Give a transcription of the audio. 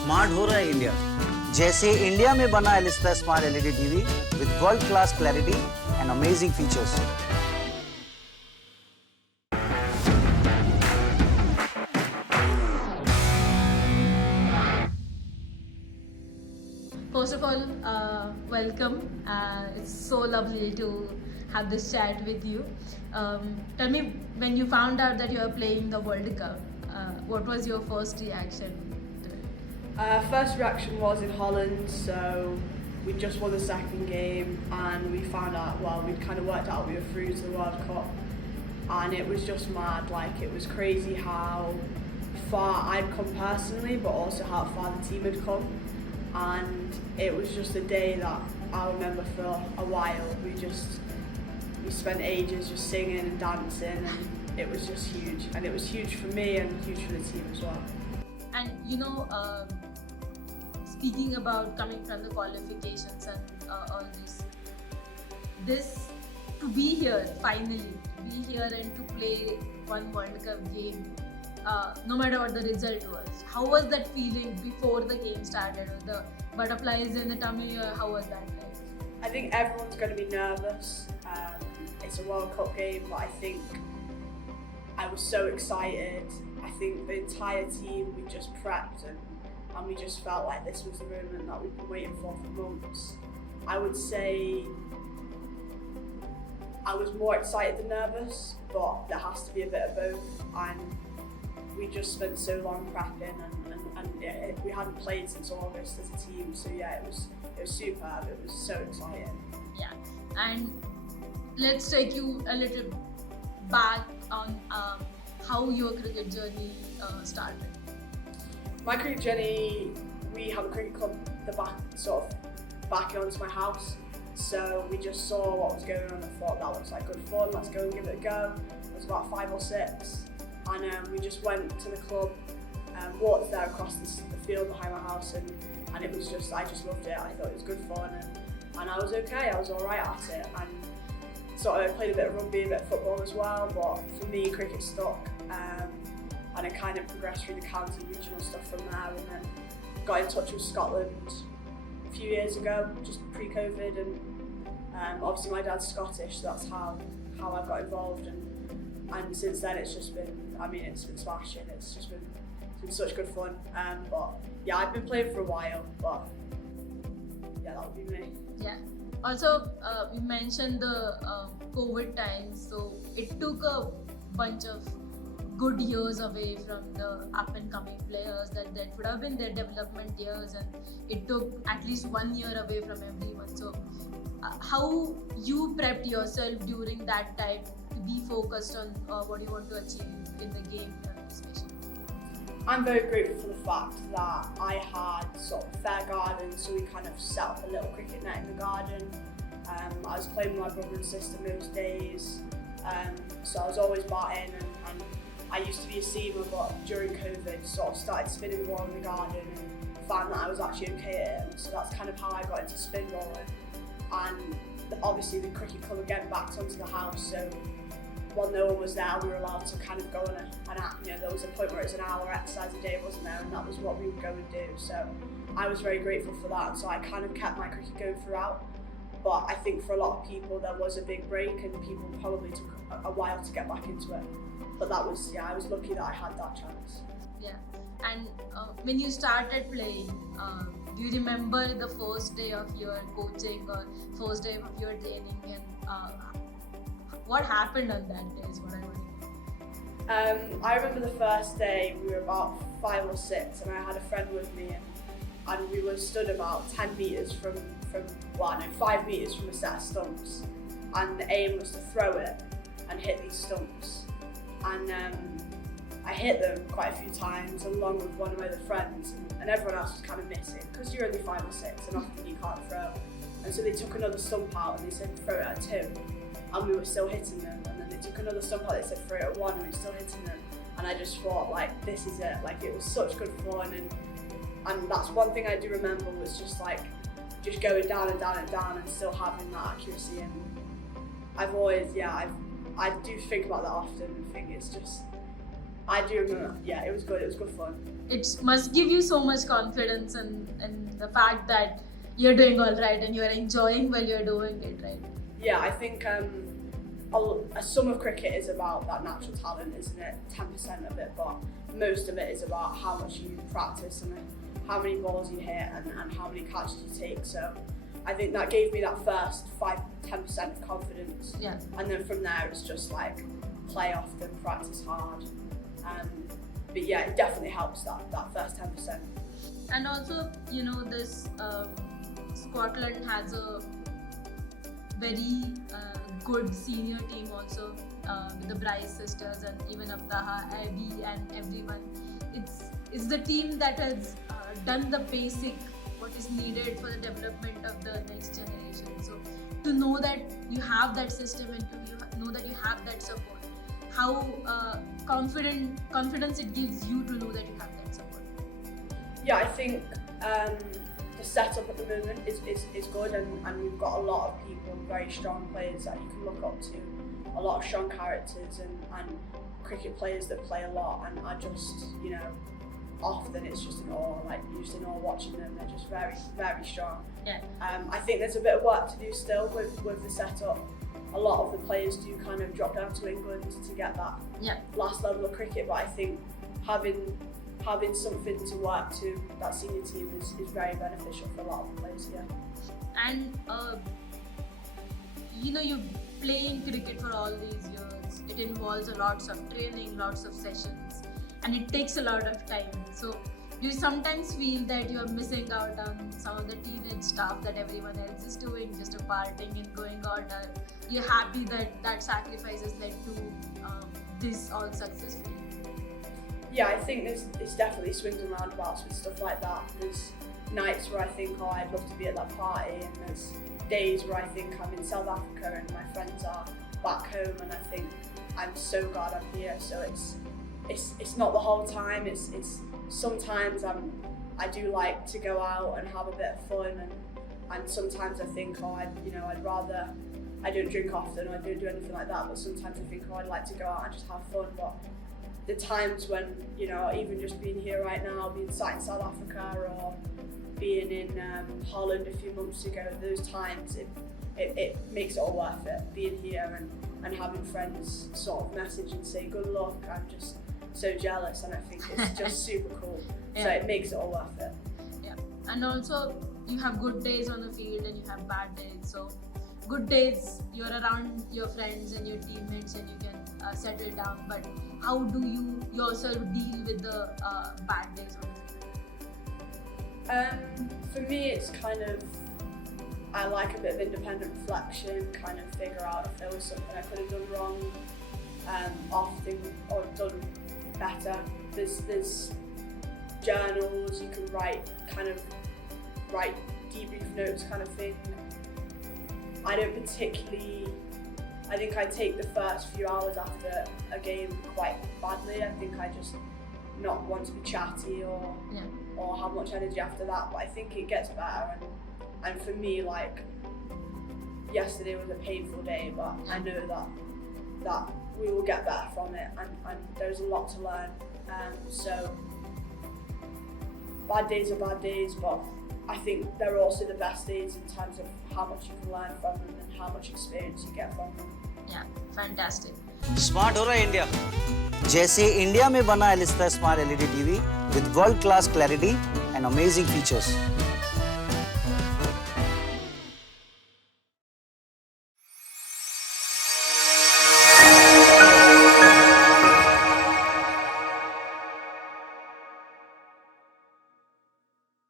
Smart हो रहा है इंडिया, जैसे इंडिया में बना Elista smart LED TV with world class clarity and amazing features. First of all, welcome. It's so lovely to have this chat with you. Tell me, when you found out that you were playing the World Cup, what was your first reaction to it? First reaction was in Holland, so we just won the second game and we found out, well, we'd kind of worked out we were through to the World Cup, and it was just mad. Like, it was crazy how far I'd come personally, but also how far the team had come. And it was just a day that I'll remember for a while. We spent ages just singing and dancing, and it was just huge. And it was huge for me and huge for the team as well. And you know, speaking about coming from the qualifications and all this to be here finally, to be here and to play one World Cup game. No matter what the result was, how was that feeling before the game started? With the butterflies in the tummy, how was that like? I think everyone's going to be nervous. It's a World Cup game, but I think I was so excited. I think the entire team, we just prepped and we just felt like this was the moment that we've been waiting for months. I would say I was more excited than nervous, but there has to be a bit of both. And we just spent so long prepping and we hadn't played since August as a team, so yeah, it was superb. It was so exciting. Yeah, and let's take you a little back on how your cricket journey started. My cricket journey, we have a cricket club the back onto my house, so we just saw what was going on and thought that looks like good fun, let's go and give it a go. It was about 5 or 6. And we just went to the club and walked there across the field behind my house, and it was just, I just loved it. I thought it was good fun, and I was okay, I was alright at it. And sort of played a bit of rugby, a bit of football as well, but for me cricket stuck, and I kind of progressed through the county regional stuff from there, and then got in touch with Scotland a few years ago, just pre-COVID, and obviously my dad's Scottish, so that's how I got involved, and since then it's just been, I mean, it's been smashing. It's been such good fun. But yeah, I've been playing for a while, but yeah, that would be me. Yeah. Also, you mentioned the COVID times, so it took a bunch of good years away from the up and coming players that would have been their development years, and it took at least 1 year away from everyone. So how you prepped yourself during that time to be focused on what you want to achieve in the game especially? I'm very grateful for the fact that I had sort of a fair garden, so we kind of set up a little cricket net in the garden. I was playing with my brother and sister most days, so I was always batting, and I used to be a seamer, but during COVID sort of started spinning the ball in the garden and found that I was actually okay at it, so that's kind of how I got into spin bowling. And obviously the cricket club again backed onto the house, so while no one was there, we were allowed to kind of go on there was a point where it was an hour exercise a day, wasn't there, and that was what we would go and do. So I was very grateful for that, and so I kind of kept my cricket going throughout. But I think for a lot of people there was a big break, and people probably took a while to get back into it. But that was, yeah, I was lucky that I had that chance. Yeah, and when you started playing, do you remember the first day of your coaching or first day of your training, and what happened on that day is what I want to know. I remember the first day, we were about 5 or 6, and I had a friend with me, and we were stood about 10 metres from 5 metres from a set of stumps, and the aim was to throw it and hit these stumps. And I hit them quite a few times along with one of my other friends, and everyone else was kind of missing because you're only 5 or 6 and often you can't throw. And so they took another stump out and they said throw it at 2, and we were still hitting them. And then they took another stump out, they said throw it at 1, and we were still hitting them. And I just thought, like, this is it. Like, it was such good fun, and that's one thing I do remember was just like just going down and down and down and still having that accuracy. And I've always, I do think about that often and think it's just, I do remember. Yeah, it was good. It was good fun. It must give you so much confidence and the fact that you're doing all right and you're enjoying while you're doing it, right? Yeah, I think some of cricket is about that natural talent, isn't it? 10% of it, but most of it is about how much you practice and how many balls you hit and how many catches you take. So I think that gave me that first 5-10% of confidence. Yeah. And then from there, it's just like play often, practice hard. But yeah, it definitely helps that first 10%. And also, you know, this Scotland has a very good senior team also with the Bryce sisters and even Abdaha, Abby and everyone. It's the team that has done the basic what is needed for the development of the next generation. So to know that you have that system and to know that you have that support, how confidence it gives you to know that you have that support. Yeah, I think the setup at the moment is good, and we've got a lot of people, very strong players that you can look up to, a lot of strong characters and cricket players that play a lot, and I just, you know, often it's just in awe, like you're just in awe watching them. They're just very, very strong. Yeah. I think there's a bit of work to do still with the setup. A lot of the players do kind of drop down to England to get that last level of cricket, but I think having something to work to, that senior team is very beneficial for a lot of the players here. And you know, you playing cricket for all these years, it involves a lots of training, lots of sessions, and it takes a lot of time. So you sometimes feel that you're missing out on some of the teenage stuff that everyone else is doing, just a partying and going on. You're happy that sacrifice has led to this all successful. Yeah, I think there's definitely swings and roundabouts with stuff like that. There's nights where I think, oh, I'd love to be at that party, and there's days where I think I'm in South Africa and my friends are back home, and I think I'm so glad I'm here. So it's not the whole time. It's sometimes I do like to go out and have a bit of fun, and sometimes I think, oh, I'd rather, I don't drink often or I don't do anything like that, but sometimes I think, oh, I'd like to go out and just have fun. But the times when, you know, even just being here right now, being sat in South Africa or being in Holland a few months ago, those times it makes it all worth it. Being here and having friends sort of message and say good luck, I'm just so jealous, and I think it's just super cool. So it makes it all worth it. Yeah, and also you have good days on the field and you have bad days. So good days, you're around your friends and your teammates and you can settle down. But how do you yourself deal with the bad days on the field? For me, it's kind of, I like a bit of independent reflection, kind of figure out if there was something I could have done wrong, often or done better. There's journals you can write debrief notes kind of thing. I don't particularly, I think I take the first few hours after a game quite badly. I think I just not want to be chatty or have much energy after that, but I think it gets better, and for me, like, yesterday was a painful day, but I know that we will get better from it, and there's a lot to learn. So bad days are bad days, but I think they're also the best days in terms of how much you can learn from them and how much experience you get from them. Yeah, fantastic. Smart हो रहा है India, जैसे India में बना Elista smart LED TV with world class clarity and amazing features.